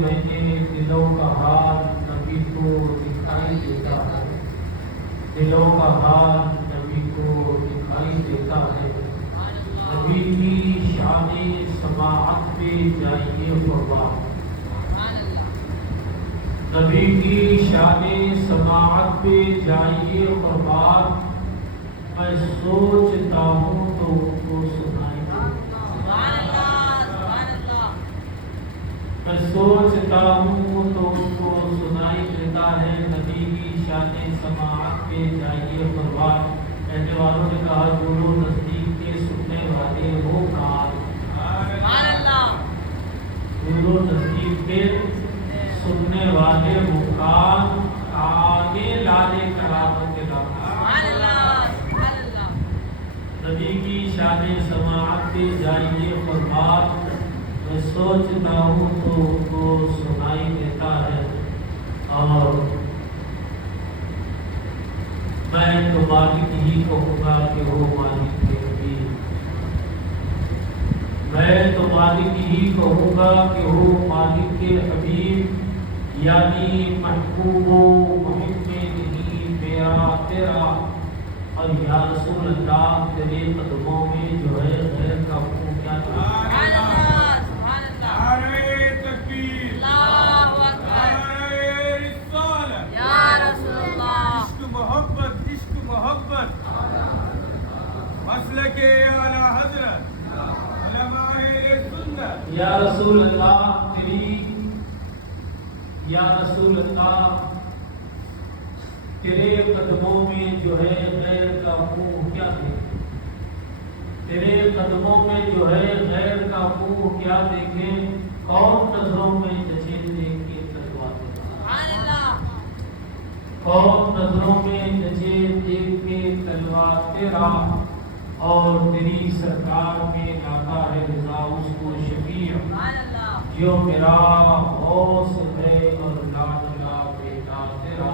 میں نے دلوں کا حال نبی کو دکھائی دیتا ہے، دلوں کا حال نبی کو دکھائی دیتا ہے۔ نبی کی شان سماعت پہ جائیے قربان، نبی کی شان سماعت پہ جائیے قربان، میں سوچتا ہوں تو ان کو سنائی میں سوچتا ہوں تو ان کو سنائی دیتا ہے۔ نبی کی شان سماعت پہ جائیے قربان۔ کہنے والوں نے کہا جو لوگ نزدیک کے سننے والے ہو کان، جو لوگ نزدیک کے سننے والے ہو کان، آگے لالے کرامت نبی کی شان سماعت پہ جائیے قربان، میں سوچتا ہوں تو ان کو سنائی دیتا ہے۔ اور میں تو مالک ہی کہوں گا کہ وہ مالک کے حبیب، میں تو مالک ہی کہوں گا کہ وہ مالک کے حبیب، یعنی محبوب و محب نہیں میرا تیرا، اور یا رسول اللہ تیرے قدموں میں جو ہے غیر کا خون کیا تھا۔ یا رسول اللہ تیری، یا رسول اللہ تیرے قدموں میں جو ہے غیر کا منہ کیا دیکھے، تیرے قدموں میں جو ہے غیر کا منہ کیا دیکھے، کون نظروں میں جچے دیکھ کے تلوار، کون نظروں میں جچے دیکھ کے تلوار تیرا، اور تیری سرکار میں لاتا ہے رضا اس کو شفیع، جو میرا غوث ہے اور لاڈلا بیٹا تیرا۔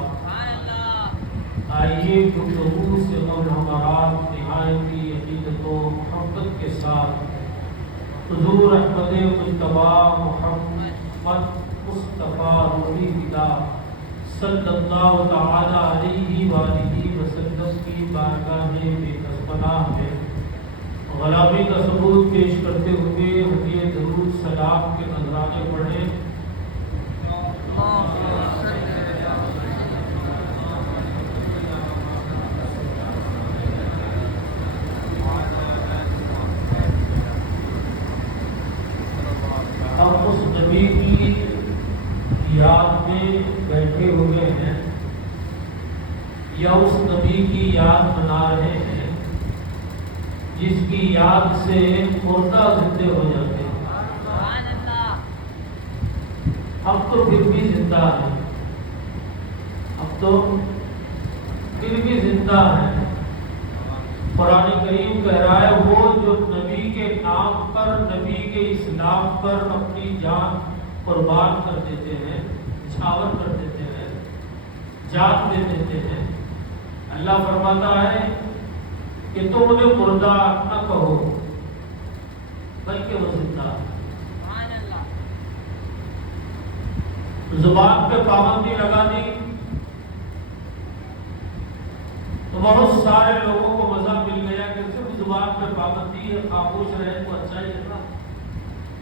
آئیے گفتگو سے اور ہمارا نہایتی عقیدت و محبت کے ساتھ حضور احمد مجتبی محمد مصطفیٰ روحی فدا صلی اللہ تعالی علیہ وآلہ وسلم کی بارگاہ میں بے پناہ ہے، غلامی کا ثبوت پیش کرتے ہوئے ہدیہ درود سلام کے نذرانے پڑھیں۔ ہم اس نبی کی یاد میں بیٹھے ہوئے ہیں یا اس نبی کی یاد منا رہے ہیں جس کی یاد سے مردہ زندے ہو جاتے ہیں۔ اب تو پھر بھی زندہ ہیں، اب تو پھر بھی زندہ ہیں۔ قرآن کریم کہہ رہا ہے وہ جو نبی کے نام پر، نبی کے اسلام پر اپنی جان قربان کر دیتے ہیں، نچھاور کر دیتے ہیں، جان دے دیتے ہیں، اللہ فرماتا ہے کہ تم انہیں مردہ نہ کہو بلکہ وہ زندہ۔ زبان پہ پابندی لگا دی تو بہت سارے لوگوں کو مزہ مل گیا کہ صرف زبان پہ پابندی ہے، خاموش رہے تو اچھا ہی ہے نا،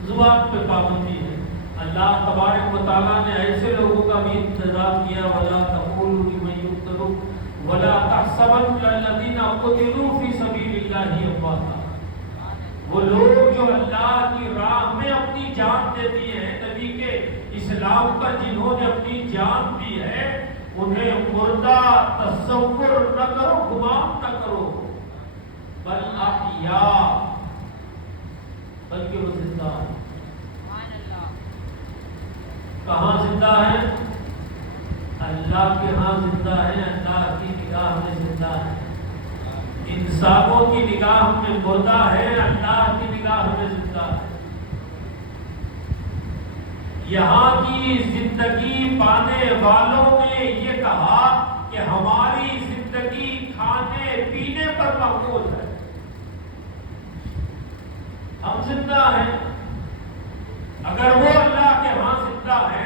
زبان پہ پابندی ہے۔ اللہ تبارک و تعالیٰ نے ایسے لوگوں کا بھی انتظام کیا، وَلَا تَقُولُوا لِمَن يُقْتَلُ وَلَا تَحْسَبَنَّ الَّذِينَ قُتِلُوا فِي سَبِيلِ اللَّهِ أَمْوَاتًا، وہ لوگ جو اللہ کی راہ میں اپنی جان دیتی ہیں، نبی کے اسلام پر جنہوں نے اپنی جان دی ہے، انہیں مردہ تصور نہ کرو، گمان نہ کرو، بل احیاء، بلکہ وہ زندہ ہے۔ کہاں زندہ ہے؟ اللہ کے ہاں زندہ ہے، اللہ کی نگاہ میں زندہ ہے۔ انسانوں کی نگاہ میں مردہ ہے، اللہ کی نگاہ میں زندہ ہے۔ یہاں کی زندگی پانے والوں نے یہ کہا کہ ہماری زندگی کھانے پینے پر محفوظ ہے، ہم زندہ ہیں۔ اگر وہ اللہ کے ہاں زندہ ہے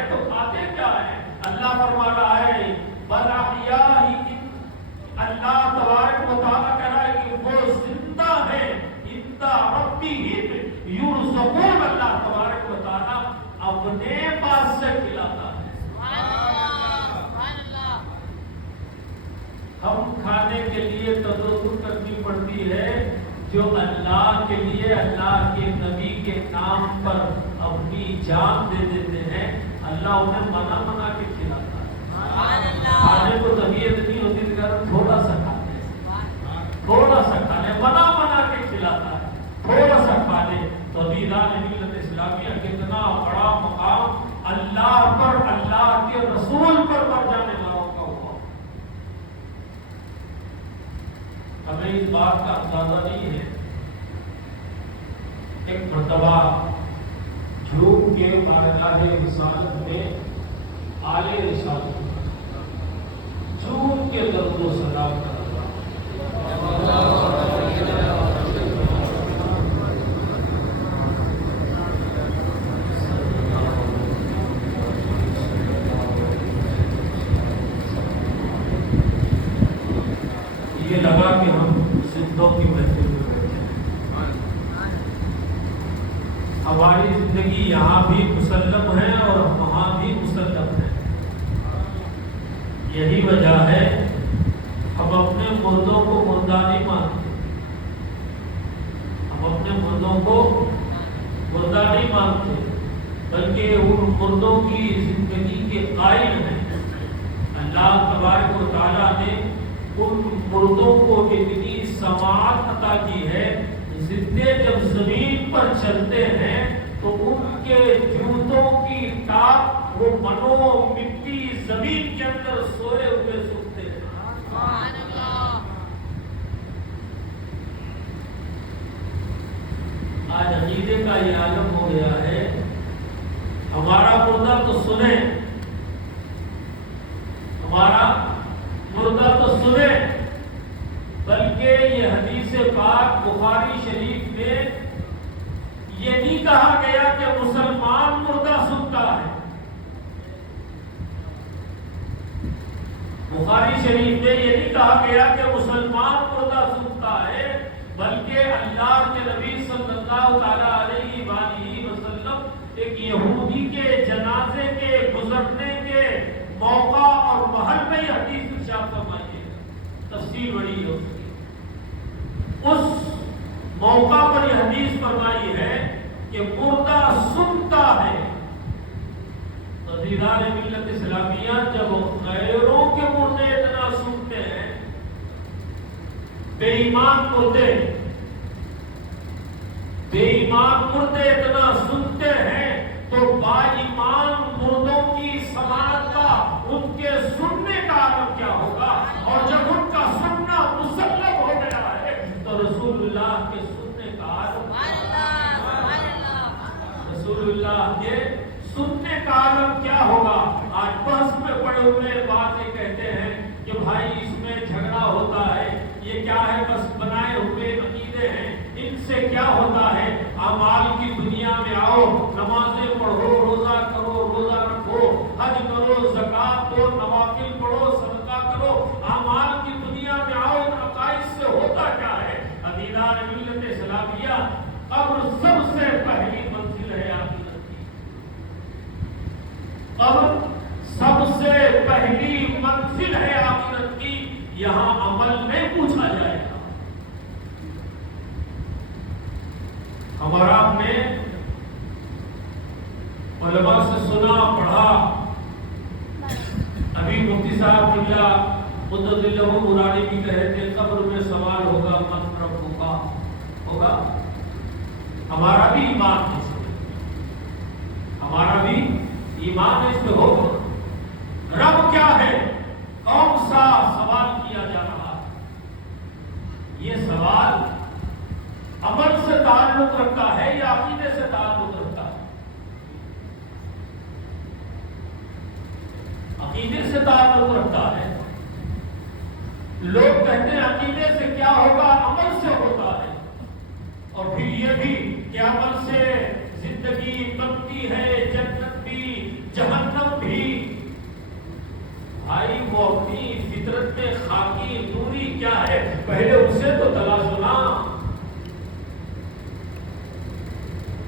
اپنے پاس سے کھلاتا ہے۔ ہم کھانے کے لیے تدبر کرنی پڑتی ہے، جو اللہ کے لیے اللہ کے نبی کے نام پر اپنی جان دے دیتے ہیں، اللہ انہیں منا کے کھلاتا ہے۔ کھانے کو طبیعت نہیں ہوتی لیکن تھوڑا سا کھاتے ہیں، تھوڑا سا کھانے منا کے کھلاتا ہے، تھوڑا سا کھانے۔ تو دیدار ملت اسلامیہ کتنا بڑا مقام اللہ پر، اللہ کے رسول پر مر جانے والوں کا ہوا۔ ہمیں اس بات کا اندازہ نہیں ہے۔ ایک مرتبہ جھوٹ کے بارگاہ رسالت میں آلے رسالت جھوٹ کے درد و سلام کا یہ لگا کہ ہم زندوں کی محفل میں بیٹھے ہیں۔ ہماری زندگی یہاں بھی مسلم ہے اور وہاں بھی مسلم ہے۔ یہی وجہ ہے ہم اپنے مردوں کو مردہ نہیں مانتے، ہم اپنے مردوں کو مردہ نہیں مانتے، بلکہ ان مردوں کی زندگی کے قائل ہیں۔ اللہ تبارک و تعالیٰ نے ان مردوں کو اتنی سماعت عطا کی ہے، زندے جب زمین پر چلتے ہیں تو ان کے جوتوں کی ٹاپ وہ منو مٹی زمین کے اندر سوئے ہوئے سنتے ہیں۔ آج عقیدے کا یہ عالم ہو گیا ہے، ہمارا مردہ تو سنے، ہمارا مردہ تو سنے، بلکہ یہ حدیث پاک بخاری شریف میں یہ نہیں کہا گیا کہ مسلمان مردہ سنتا ہے۔ بخاری شریف میں یہ نہیں کہا گیا کہ مسلمان مردہ سنتا ہے، بلکہ اللہ کے نبی صلی اللہ تعالیٰ علیہ وآلہ وسلم ایک یہودی کے جنازے کے گزرنے کے موقع اور محل میں یہ حدیث ارشاد فرمائی ہے۔ تفصیل بڑی ہے اس کی۔ اس موقع پر یہ حدیث فرمائی ہے کہ مردہ سنتا ہے۔ تو دیدار ملت اسلامیہ جب غیروں کے مردے اتنا سنتے ہیں، بے ایمان مردے اتنا سنتے ہیں، تو با ایمان مردوں کی سماعت کا، ان کے سننے کا عالم کیا ہوگا؟ اور جب ان کا سننا مسلم ہو گیا ہے تو رسول اللہ کے سننے کا عالم، رسول اللہ کے سننے کا عالم کیا ہوگا؟ آج بحث میں پڑے ہوئے باتیں کہتے ہیں کہ بھائی اس میں جھگڑا ہوتا ہے، یہ کیا ہے؟ بس بنائے ہوئے عقیدے ہیں، ان سے کیا ہوتا ہے؟ اعمال کی دنیا میں آؤ، نمازیں پڑھو، روزہ کرو، روزہ رکھو، حج کرو، زکات دو، نوافل پڑھو، صدقہ کرو، اعمال کی دنیا میں آؤ۔ ان عقائد سے ہوتا کیا ہے؟ دیدار ملت اسلامیہ قبر سب سے پہلی منزل ہے آخرت کی، قبر سب سے پہلی منزل ہے آخرت کی، یہاں عمل نہیں پوچھا جائے گا۔ ہمارا آپ نے علماء سے سنا پڑھا، ابھی مفتی صاحب قبلہ قدس اللہ مرادی بھی کہہ رہے تھے قبر میں سوال ہوگا، من رب ہوگا۔ ہمارا بھی ایمان ہے اس میں، ہمارا بھی ایمان اس میں ہوگا۔ رب کیا ہے؟ کون سا سوال کیا جا رہا ہے؟ یہ سوال عمل سے تعلق رکھتا ہے یا عقیدے سے تعلق رکھتا ہے؟ عقیدے سے تعلق رکھتا ہے۔ لوگ کہتے ہیں عقیدے سے کیا ہوگا؟ عمل سے ہوتا ہے۔ اور پھر یہ بھی کہ عمل سے زندگی بنتی ہے، جنت بھی جہنم بھی۔ بھائی وہ اپنی فطرت میں خاکی نوری کیا ہے، پہلے اسے تو تلاشنا۔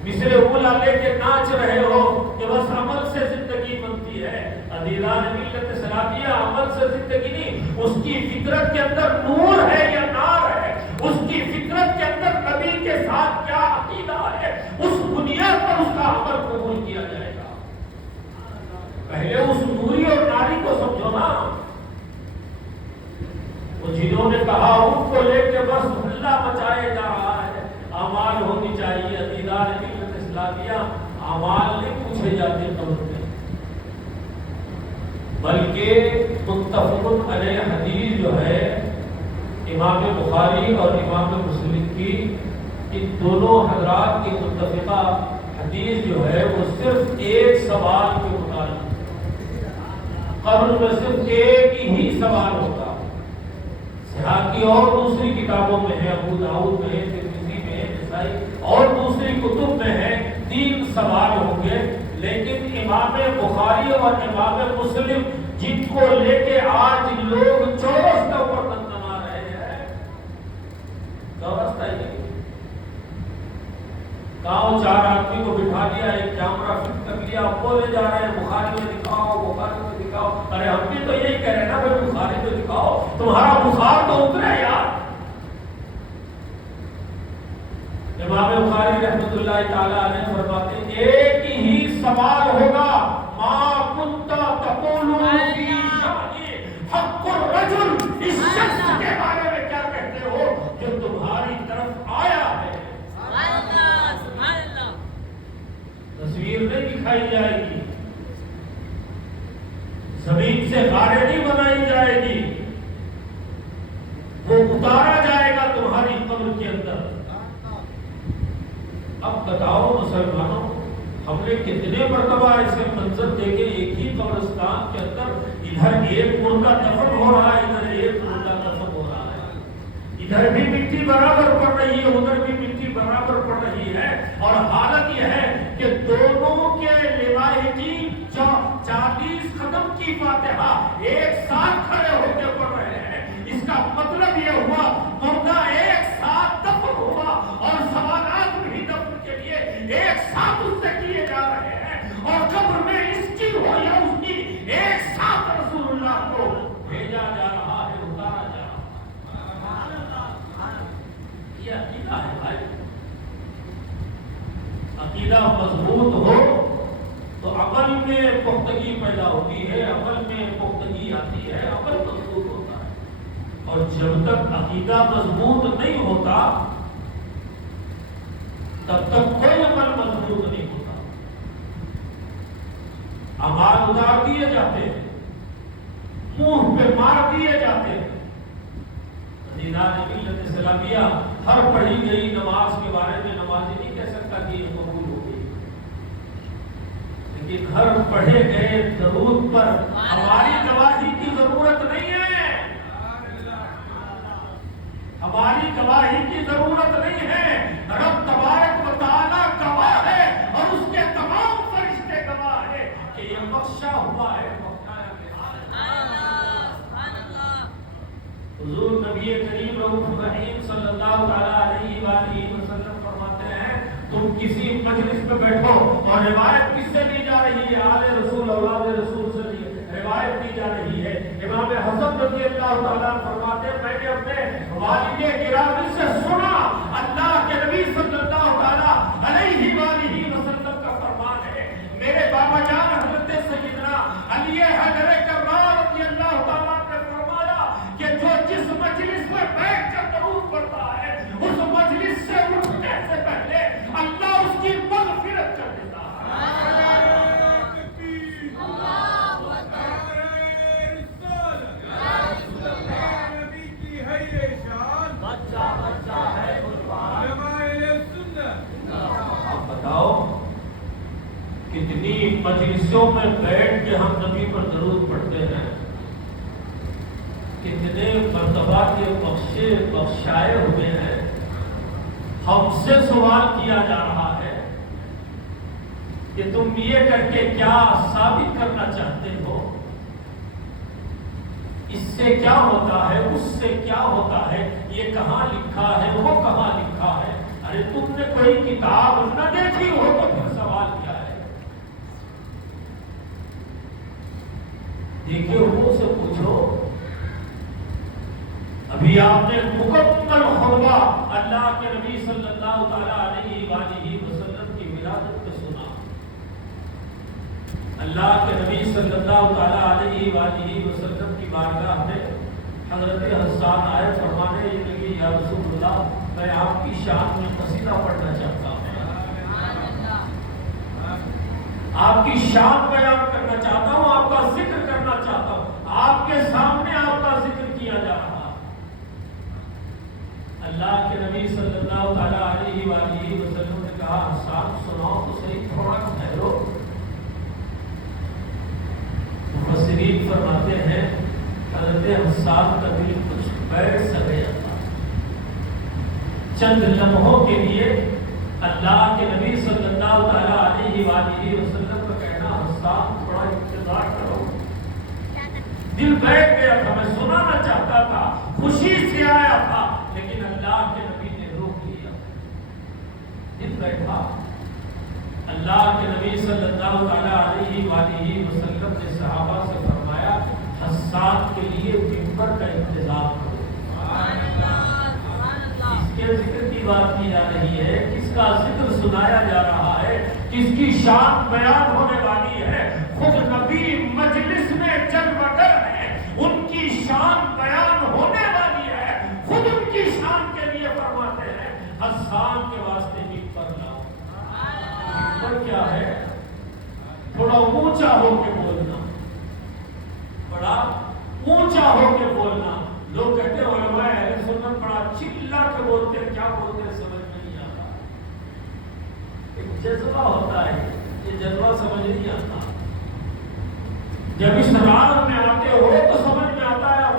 مصرے اولا لے کے ناچ رہے ہو کہ بس پہلے اس نوری اور ناری کو سمجھو نا. وہ جنہوں نے کہا ان کو لے کے بس ہلا مچایا جا رہا ہے. اعمال ہونی چاہیے. عقیدہ ملت اسلامیہ اعمال نہیں پوچھے جاتے قبر میں، بلکہ متفق علیہ حدیث جو ہے امام بخاری اور امام مسلم کی، ان دونوں حضرات کی متفقہ حدیث جو ہے وہ صرف ایک سوال کے متعلق، قبر میں صرف ایک ہی سوال ہوگا. صحیح کی اور دوسری کتابوں میں ہے، ابو داؤد میں ہے، ترمذی میں ہے، نسائی اور دوسری کتب میں ہے، 3 سوال ہوں گے. لیکن امام بخاری اور امام مسلم جن کو لے کے آج لوگ چورستوں پر تنتنا رہے ہیں، چورستہ ہی گاؤں 4 آدمی کو بٹھا دیا، ایک کیمرہ فٹ کر لیا، بولے جا رہے ہیں بخاری میں دکھاؤ، بخاری میں دکھاؤ. ارے ہم بھی تو یہی کہہ رہے ہیں نا بھائی بخاری میں دکھاؤ، تمہارا بخار تو اترے یار. امام بخاری رحمۃ اللہ تعالی علیہ فرماتے ہیں ایک ہی سوال ہوگا، ما کنت تقول فی شأن حق الرجل، اس شخص کے بارے میں کیا کہتے ہو جو تمہاری طرف آیا ہے. سبحان اللہ. تصویر نہیں دکھائی جائے گی، زمین سے غاریں نہیں بنائی جائے گی، وہ اتارا جائے گا تمہاری قبر کے اندر. اب بتاؤ مسلمانوں، ہم نے کتنے مرتبہ ایسے منظر دیکھے ایک ہی قبرستان کے اندر، ادھر ایک مردہ دفن ہو رہا ہے، ادھر ایک مردہ دفن ہو رہا ہے، ادھر بھی مٹی برابر پڑ رہی ہے، ادھر بھی مٹی برابر پڑ رہی ہے. اور حالت یہ ہے کہ دونوں کے لواحقین 40 ختم کی فاتحہ ایک ساتھ کھڑے ہو کے پڑھ رہے ہیں. اس کا مطلب یہ ہوا مردہ ایک ساتھ دفن ہوا اور سوالات بھی دفن کے لیے ایک ساتھ اس سے کیے جا رہے ہیں. اور قبر میں اس کی ہو یا اس کی ایک ساتھ رسول اللہ کو بھیجا جا رہا ہے، اتارا جا رہا ہے. یہ عقیدہ ہے بھائی. عقیدہ مضبوط ہو تو عمل میں پختگی پیدا ہوتی ہے، عمل میں پختگی آتی ہے، عمل مضبوط ہوتا ہے. اور جب تک عقیدہ مضبوط نہیں ہوتا تب تک کوئی عمل مضبوط نہیں ہوتا. اعمال اتار دیے جاتے ہیں، منہ پہ مار دیے جاتے ہیں. عزیزان ملت اسلامیہ، ہر پڑھی گئی نماز کے بارے میں نمازی نہیں کہہ سکتا کہ یہ قبول ہو گئی، لیکن ہر پڑھے گئے درود پر ہماری گواہی کی ضرورت نہیں ہے، ہماری گواہی کی ضرورت نہیں ہے. رب تبارک و تعالی گواہ ہے اور اس کے تمام فرشتے گواہ ہے کہ یہ بخشا ہوا ہے، بخشایا گیا. حضور نبی کریم رؤوف رحیم صلی اللہ تعالی علیہ وآلہ وسلم فرماتے ہیں تم کسی مجلس میں بیٹھو اور روایت کس سے لی جا رہی ہے؟ آل رسول اولاد رسول سے روایت دی جا رہی ہے. امام حسن رضی اللہ تعالیٰ فرماتے ہیں میں نے اپنے والد گرامی سے سنا اللہ کے نبی صلی اللہ تعالیٰ علیہ وآلہ وسلم کا فرمان ہے. میرے بابا جان حضرت سیدنا علی حیدر کرار رضی اللہ تعالیٰ نے فرمایا کہ جو جس مجلس میں بیٹھ کر درود پڑھتا ہے اس مجلس سے اٹھنے سے پہلے اللہ اس کی مغفرت کر دیتا ہے. کتنی مجلسوں میں بیٹھ کے ہم نبی پر درود پڑھتے ہیں، کتنے مرتبہ کے بخشائے ہوئے ہیں. ہم سے سوال کیا جا رہا ہے کہ تم یہ کر کے کیا ثابت کرنا چاہتے ہو، اس سے کیا ہوتا ہے، اس سے کیا ہوتا ہے، یہ کہاں لکھا ہے، وہ کہاں لکھا ہے. ارے تم نے کوئی کتاب نہ دیکھی ہو تو پھر سوال کیا ہے؟ دیکھے وہ سے پوچھو. ابھی آپ نے مکمل خطبہ اللہ کے نبی صلی اللہ تعالی علیہ وآلہ وسلم کی ولادت پہ سنا. اللہ کے نبی صلی اللہ تعالیٰ علیہ وآلہ وسلم کی بارگاہ میں حضرت حسان آئے فرمانے لگے یا رسول اللہ میں آپ کی شان میں قصیدہ پڑھنا چاہتا ہوں، آپ کی شان بیان کرنا چاہتا ہوں، آپ کا ذکر کرنا چاہتا ہوں، آپ کے سامنے آپ کا ذکر کیا جا رہا۔ اللہ کے نبی صلی اللہ تعالیٰ علیہ وآلہ وسلم نے کہا حسان سناؤ تو صحیح، تھوڑا ٹھہرو۔ مفسرین فرماتے ہیں حضرت حسان کا دل کچھ بیٹھ سا گیا تھا، چند لمحوں کے لیے اللہ کے نبی صلی اللہ تعالیٰ علیہ وآلہ وسلم کا کہنا حسان تھوڑا انتظار کرو، دل بیٹھ گیا تھا، میں سنانا چاہتا تھا، خوشی سے آیا تھا، لیکن اللہ کے نبی نے روک لیا، دل بیٹھا۔ اللہ کے نبی صلی اللہ تعالیٰ علیہ وآلہ وسلم نے صحابہ سے فرمایا حسان کے لیے ممبر کا انتظام کرو۔ اس کے ذکر کی بات کی جا رہی ہے، کس کا ذکر سنایا جا رہا ہے، کس کی شان بیان ہونے والی ہے، خود نبی مجلس میں جلوگر ہے، ان کی شان بیان ہونے والی ہے، خود ان کی شان کے لیے فرماتے ہیں حسان کے واسطے ممبر لاؤ۔ ممبر کیا ہے؟ تھوڑا اونچا ہو کے بولنا، بڑا اونچا ہو کے بولنا۔ لوگ کہتے ہیں علماء اہل سنت بڑا چلا کے بولتے ہیں، کیا بولتے ہیں سمجھ نہیں آتا، ایک جذبہ ہوتا ہے، یہ جذبہ سمجھ نہیں آتا۔ جب اس رات